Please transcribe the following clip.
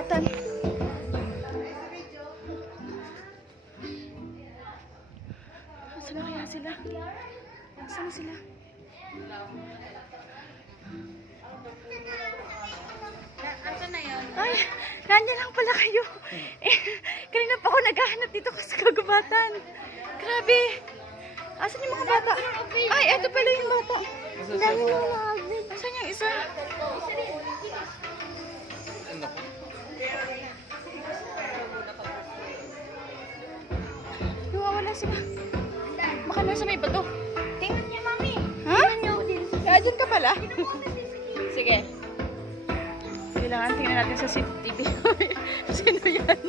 kagubatan. Saan na kaya sila? Saan na sila? Asan na yun? Ay, nandiyan lang pala kayo. Eh, kanina pa ako naghahanap dito sa kagubatan. Grabe. Asan yung mga bata? Ay, eto pala yung bata. Ang dami yung nagagawin. Asan yung isa? Nawawala sila. Baka nasa may bato. Tingnan niyo, mami. Ha? Diyan ka pala? Sige. Sige lang, tingnan natin sa CCTV. Sino yan?